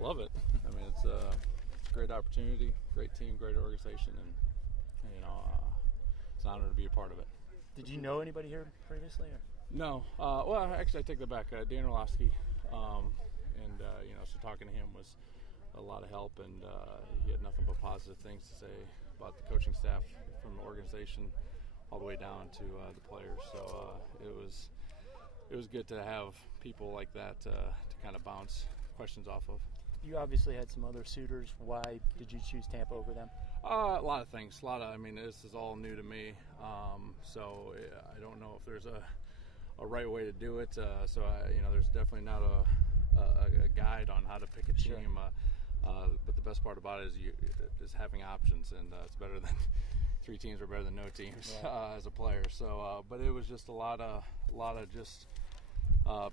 Love it. I mean, it's a great opportunity, great team, great organization, and it's an honor to be a part of it. Did you know anybody here previously? Or? No. Well, actually, I take that back. Dan Orlovsky, so talking to him was a lot of help, and he had nothing but positive things to say about the coaching staff from the organization all the way down to the players. So it was good to have people like that to kind of bounce questions off of. You obviously had some other suitors. Why did you choose Tampa over them? A lot of things. This is all new to me, so I don't know if there's a right way to do it. There's definitely not a guide on how to pick a team. Sure. But the best part about it is having options, and it's better than 3 teams are better than no teams as a player. So, but it was just a lot of just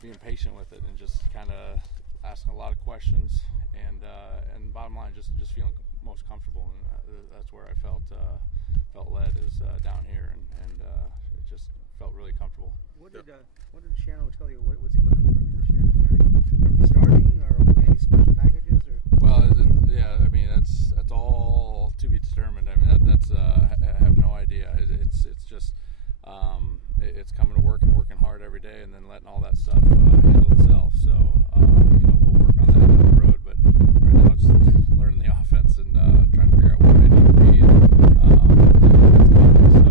being patient with it and just kind of asking a lot of questions, and bottom line, just feeling most comfortable, and that's where I felt led is down here, and it just felt really comfortable. What did Shannon tell you? What's he looking for this year? Are we starting, or any special packages? Or well, that's all to be determined. I mean, that's I have no idea. It's just it's coming to work and working hard every day, and then letting all that stuff handle itself. So we'll work on that down the road. But right now, it's learning the offense and trying to figure out what I need to be. So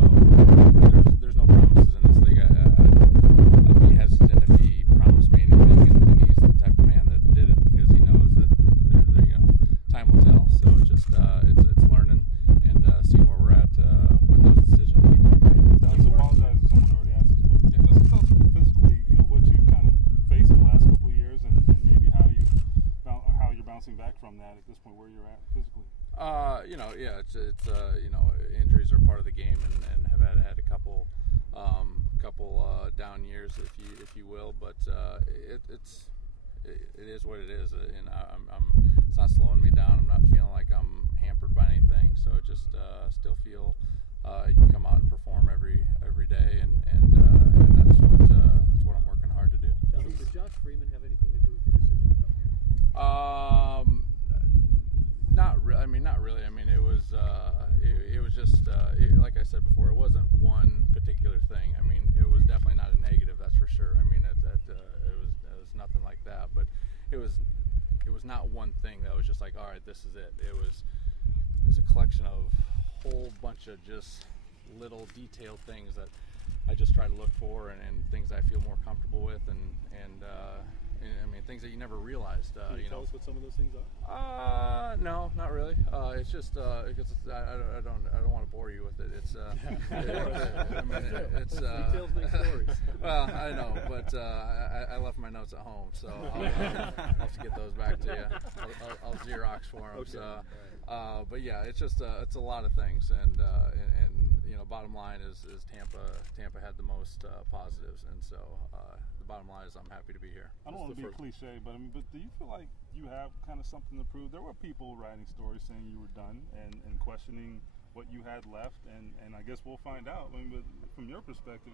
there's no promises in this league. I'd be hesitant if he promised me anything, and he's the type of man that did it because he knows that time will tell. So it's learning and seeing where we're at when those decisions need to be made. I apologize if someone already asked this, but just tell us physically, what you kind of faced the last couple of years, and maybe how you're bouncing back from that at this point, where you're at physically. Injuries are part of the game, and have had a couple down years, if you will, but it is what it is, and it's not slowing me down. I'm not feeling like I'm hampered by anything, so just still feel you can come out and perform every day, and that's what I'm working hard to do. Did Josh Freeman have anything to do with your decision to come here? Not really. I mean, it was just like I said before, it wasn't one particular thing. I mean, it was definitely not a negative, that's for sure. I mean, it was nothing like that, but it was not one thing that was just like, all right, this is it. It was a collection of a whole bunch of just little detailed things that I just try to look for, and things I feel more comfortable with, and I mean, things that you never realized. Can you tell us what some of those things are? No, not really. It's just because I don't want to bore you with it. It's details make stories. Well, I know, but I left my notes at home, so I'll have to get those back to you. I'll Xerox for them. Okay. So, but yeah, it's just it's a lot of things, and bottom line is Tampa had the most positives, and so the bottom line is I'm happy to be here. I don't want to be cliche, but do you feel like you have kind of something to prove? There were people writing stories saying you were done and questioning what you had left, and I guess we'll find out. I mean, but from your perspective,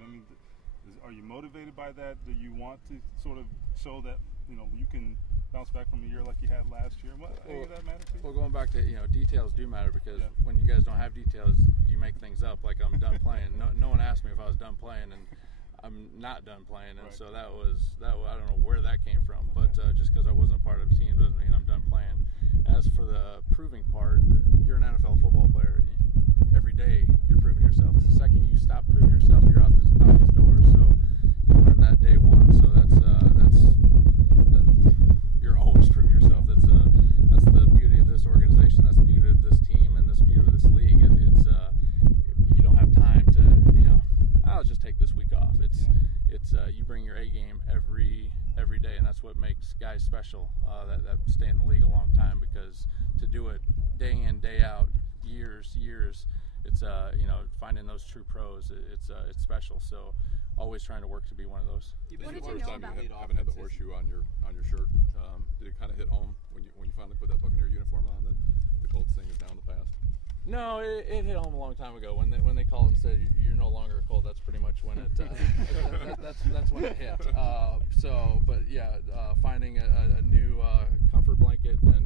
are you motivated by that? Do you want to sort of show that you can bounce back from a year like you had last year? Any of that matter to you? Well, going back to details do matter, because when you guys don't have details, you make things up like I'm done playing. No one asked me if I was done playing, and I'm not done playing, and so that I don't know where that came from, but just because I wasn't a part of a team doesn't mean I'm done playing. As for the proving part, you're an NFL football player. Every day you're proving yourself. The second you stop proving yourself, you're out these doors. So you learn that day one. So that's you're always proving yourself. That's the beauty of this organization. That's the beauty of this team, and this beauty of this league. It's you don't have time to I'll just take this week off. It's you bring your A game every day, and that's what makes guys special that stay in the league a long time, because to do it day in, day out, years, it's finding those true pros. It's special. So always trying to work to be one of those. What did you know about it? Haven't had the horseshoe on your shirt. Did it kind of hit home when you finally put that Buccaneer uniform on that the Colts thing is down the past? No, it hit home a long time ago when they called and said you're no longer a Colt. That's pretty much when it that's when it hit. But finding a new comfort blanket and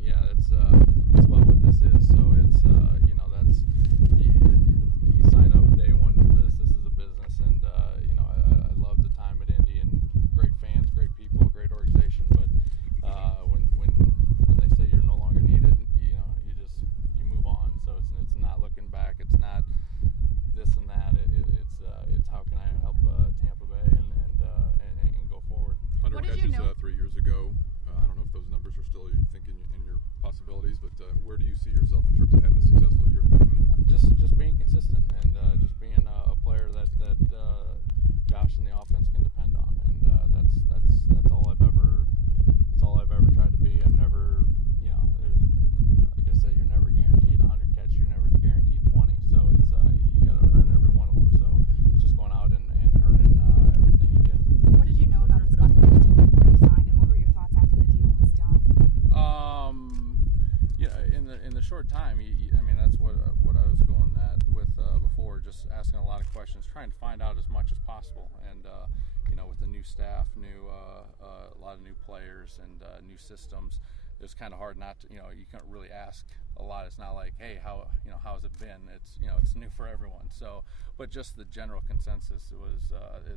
where do you see yourself in terms of having a successful year? Just being consistent and just being a player that Josh and the offense can depend on, and that's all I've ever tried to be. I've never, like I said, you're never guaranteed 100 catches, you're never guaranteed 20. So it's you got to earn every one of them. So it's just going out and earning everything you get. What did you know about this Buccaneers team before you signed, and what were your thoughts after the deal was done? In the short time, I mean, that's what I was going at with before, just asking a lot of questions, trying to find out as much as possible, and with the new staff, a lot of new players and new systems, it was kind of hard not to, you can't really ask a lot. It's not like, hey, how's it been? It's it's new for everyone. So, but just the general consensus is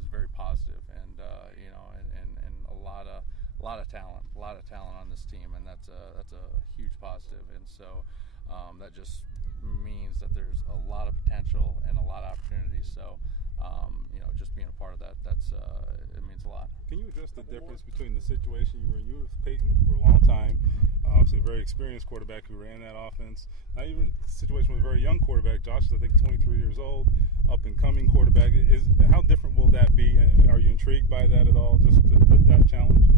very positive, and and a lot of talent on this team, and that's a huge positive. And so that just means that there's a lot of potential and a lot of opportunities. So just being a part of that, it means a lot. Can you address the difference between the situation you were in? You were with Peyton for a long time, obviously a very experienced quarterback who ran that offense. Now even the situation with a very young quarterback, Josh is I think 23 years old, up and coming quarterback. How different will that be? Are you intrigued by that at all? Just that challenge?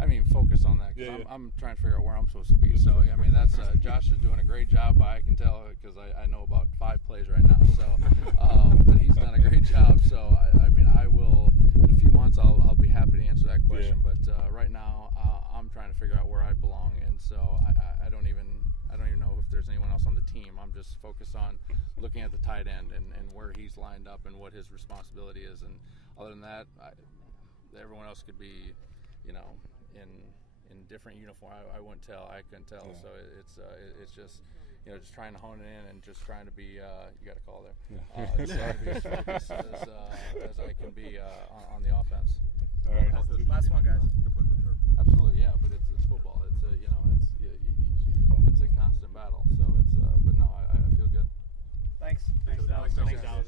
I mean, focus on that, because I'm trying to figure out where I'm supposed to be. So, I mean, that's Josh is doing a great job. I can tell because I know about 5 plays right now. So, but he's done a great job. So, I will in a few months. I'll be happy to answer that question. Yeah. But right now, I'm trying to figure out where I belong, and so I don't even know if there's anyone else on the team. I'm just focused on looking at the tight end and where he's lined up and what his responsibility is. And other than that, everyone else could be, in different uniform. I wouldn't tell. I couldn't tell. Yeah. So it's just just trying to hone it in and just trying to be. You got a call there. Yeah. Just trying to be as focused as I can be on the offense. All right. Last one, guys. Absolutely, yeah. But it's football. It's it's a constant battle. So it's but no, I feel good. Thanks. Thanks, Dallas. Thanks, Dallas.